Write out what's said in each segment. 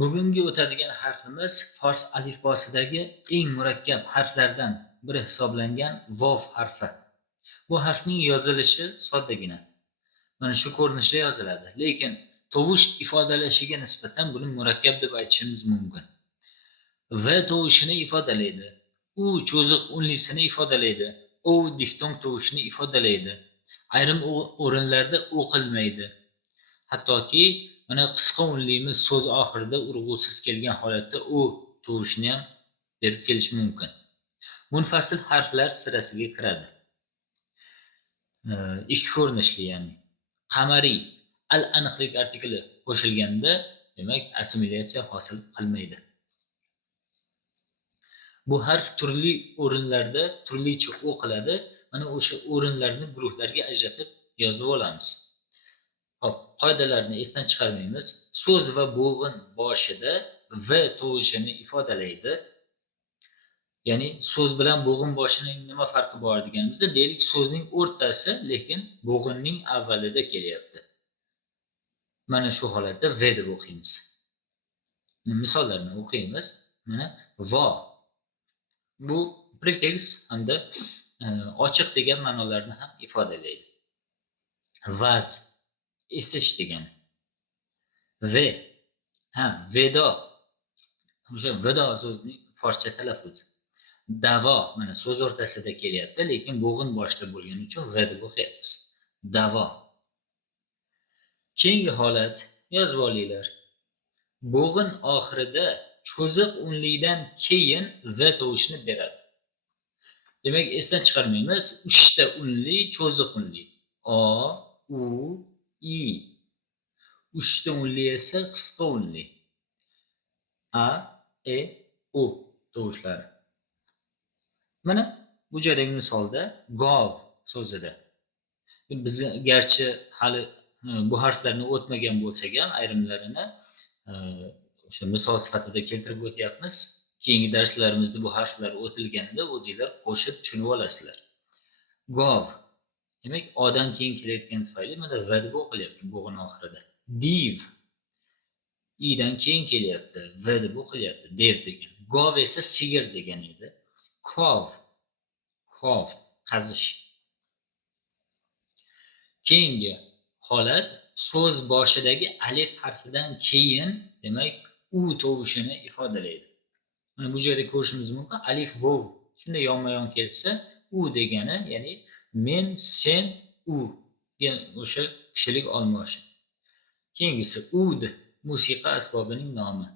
Bugungi o'tadigan harfimiz fors alifbosidagi eng murakkab harflardan biri hisoblangan vov harfi. Bu harfning yozilishi soddagina. Mana shu ko'rinishda yoziladi, lekin tovush ifodalashiga nisbatan buni murakkab deb aytishimiz mumkin. V tovushini ifodalaydi. U cho'ziq unlisini ifodalaydi. O diftong tovushini ifodalaydi. Ayrim o'rinlarda o'qilmaydi. Hattoki mana qisqa unlimiz so'z oxirida urg'usiz kelgan holatda o tovushini ham berib kelishi mumkin. Munfasil harflar sirasiga kiradi. Ikki ko'rinishli, ya'ni qamariy al aniqlik artikli qo'shilganda, demak assimilyatsiya hosil qilmaydi. Bu harf turli o'rinlarda turlicha o'qiladi. Mana o'sha o'rinlarni guruhlarga ajratib yozib olamiz. Hop, qoidalarni esdan chiqarmaymiz. So'z va bo'g'in boshida v tovushini ifodalaydi. Ya'ni so'z bilan bo'g'in boshining nima farqi bor deganimizda, deylik so'zning o'rtasi, lekin bo'g'inning avvalida kelyapti. Mana shu holatda v deb o'qiymiz. Misollarni o'qiymiz. Mana vo. Bu prefix hamda ochiq degan ma'nolarni ham ifodalaydi. Vaz esish degani. Vedo. O'sha vedo so'zining forscha talaffuzi. Davo mana so'z o'rtasida kelyapti, lekin bo'g'in boshida bo'lgani uchun v deb o'qiyapmiz. Davo. Keyingi holat yozib olinglar. Bo'g'in oxirida cho'ziq unlidan keyin v tovushini beradi. Demak, esdan chiqarmaymiz. 3 ta unli, cho'ziq unli. O, u, i. 3 ta unli esa qisqa unli. A, e, u tovushlari. Mana bu joydagi misolda gov so'zida. Biz garchi hali bu harflarni o'tmagan bo'lsak ham, ayrimlarini o'sha misol sifatida keltirib o'tyapmiz. Keyingi darslarimizda bu harflar o'tilganida o'zingizlar qo'shib tushunib olasizlar. Gov. Demak, odan keyin kelayotgan tufayli mana v deb o'qilyapti bo'g'in oxirida. Div. idan keyin kelyapti. V deb o'qilyapti. Dev degan. Gov esa sigir degan edi. Kov. Qazish. Keyingi holat so'z boshidagi alif harfidan keyin, demak, u tovushini ifodalaydi. Mana bu yerda ko'rishimiz mumkin. Alif vov shunday yonma-yon kelsa, u degani, ya'ni men, sen, u degan o'sha kishilik olmoshi. Keyingisi ud, musiqa asbobining nomi.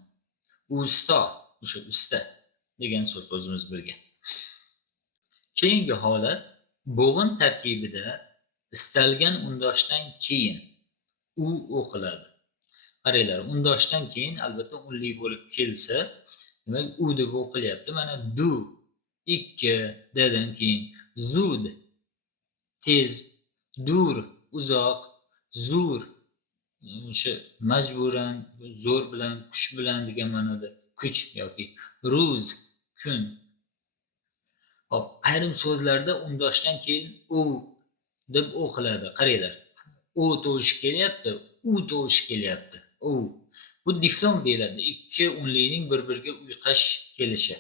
Usto, o'sha usta degan so'z o'zimiz bilgan. Keyingi holat bo'g'in tarkibida istalgan undoshdan keyin u o'qiladi. Qaranglar, undoshdan keyin albatta unli bo'lib kelsa, demak u deb o'qilyapti. Mana du, 2 dan keyin zud, tez, dur, uzoq, zur, o'sha majburan, zo'r bilan, kuch bilan degan ma'noda, kuch yoki ruz, kun. Hop, ayrim so'zlarda undoshdan keyin u deb o'qiladi. Qaranglar. O tovushi kelyapti, u tovushi kelyapti. U. Bu diftong deyiladi. Ikki unlining bir-biriga uyqash kelishi.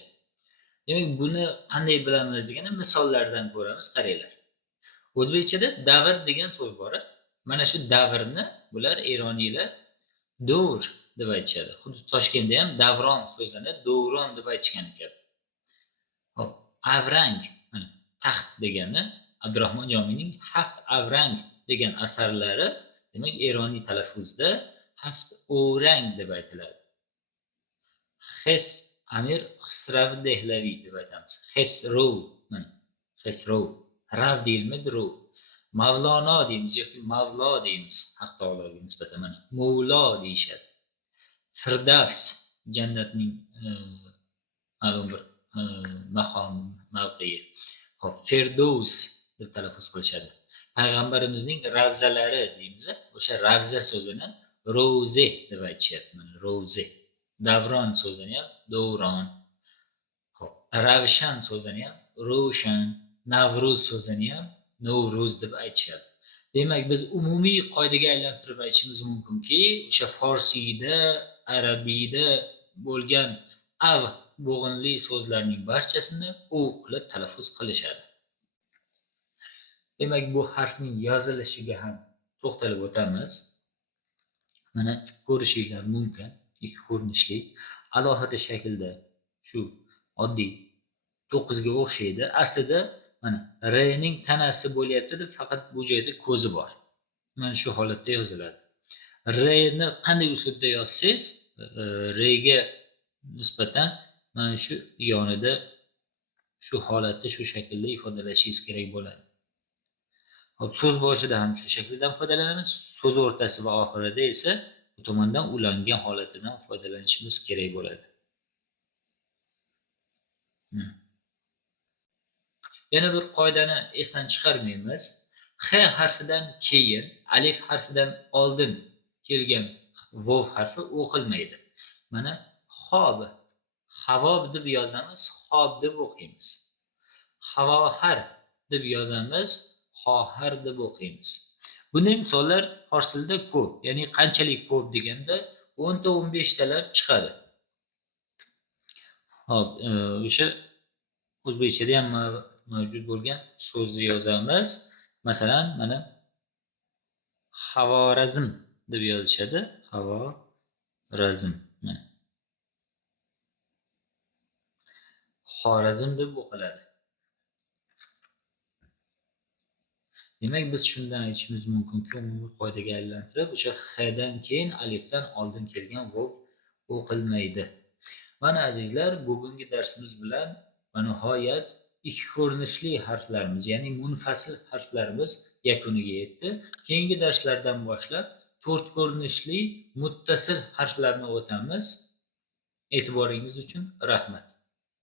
Demak, buni qanday bilamiz deganda misollardan ko'ramiz. Qaranglar. O'zbekchada davr degan so'z bor. Mana shu davrni bular eroniylar dovr deb aytishadi. Xuddi Toshkentda ham davron so'zini dovron deb aytishgan ekan. Hop, avrang, mana taxt degani, Abdurahmon Jomining Haft avrang degan asarlari, demak, eroniy talaffuzda haft o'rang deb aytiladi. Xes Amir Xisrav Dehlaviy deb aytamiz. Xesrov, mana Xesrov. Rav deyilmaydi, rov. Mavlono deymiz yoki Mavlo deymiz. Haq taologa nisbatan mana Mavlo deyishadi. Firdavs, jannatning ma'lum bir maqom, mavqei. Hop, Firdovs deb talaffuz qilishadi. Payg'ambarimizning ravzalari deymiz. O'sha ravza so'zini ro'ze deb aytishyapti. Mana ro'ze. Davron so'zini ham davron. Hop, ravshan so'zini ham ro'shan. Navruz so'zini ham Novruz deb aytishadi. Demak, biz umumiy qoidaga aylantirib aytishimiz mumkinki, o'sha forsiyda arabiyda bo'lgan av bo'g'inli so'zlarning barchasini u qilib talaffuz qilishadi. Demak, bu harfning yozilishiga ham to'xtalib o'tamiz. Mana ko'rishinglar mumkin. Ikki ko'rinishli alohida shaklda shu oddiy 9 ga o'xshaydi. Aslida mana R ning tanasi bo'lyapti-da, faqat bu joyda ko'zi bor. Mana shu holatda yoziladi. R ni qanday uslubda yozsangiz, R ga nisbatan mana shu yonida shu holatda, shu shaklda ifodalashingiz kerak bo'ladi. Hop, so'z boshida ham shu shakldan foydalanamiz. So'z o'rtasi va oxirida esa bu tomondan ulangan holatidan foydalanishimiz kerak bo'ladi. Yana bir qoidani esdan chiqarmaymiz. X harfidan keyin alif harfidan oldin kelgan vov harfi o'qilmaydi. Mana xob, havob deb yozamiz, xob deb o'qiymiz. Havohar deb yozamiz, xohar deb o'qiymiz. Bunday misollar fors tilida ko'p. Ya'ni qanchalik ko'p deganda 10 ta 15 talar chiqadi. Hop, o'sha o'zbekchada ham mavjud bo'lgan so'zni yozamiz. Masalan, mana Havorazm deb yozishadi. Havorazm. Xorazm deb o'qiladi. Demak, biz shundan aytishimiz mumkinki, umumiy qoidaga aylantirib, o'sha x dan keyin alifdan oldin kelgan vov o'qilmaydi. Mana azizlar, bugungi darsimiz bilan nihoyat ikki ko'rinishli harflarimiz, ya'ni munfasil harflarimiz yakuniga yetdi. Keyingi darslardan boshlab 4 ko'rinishli muttasil harflarni o'tamiz. E'tiboringiz uchun rahmat.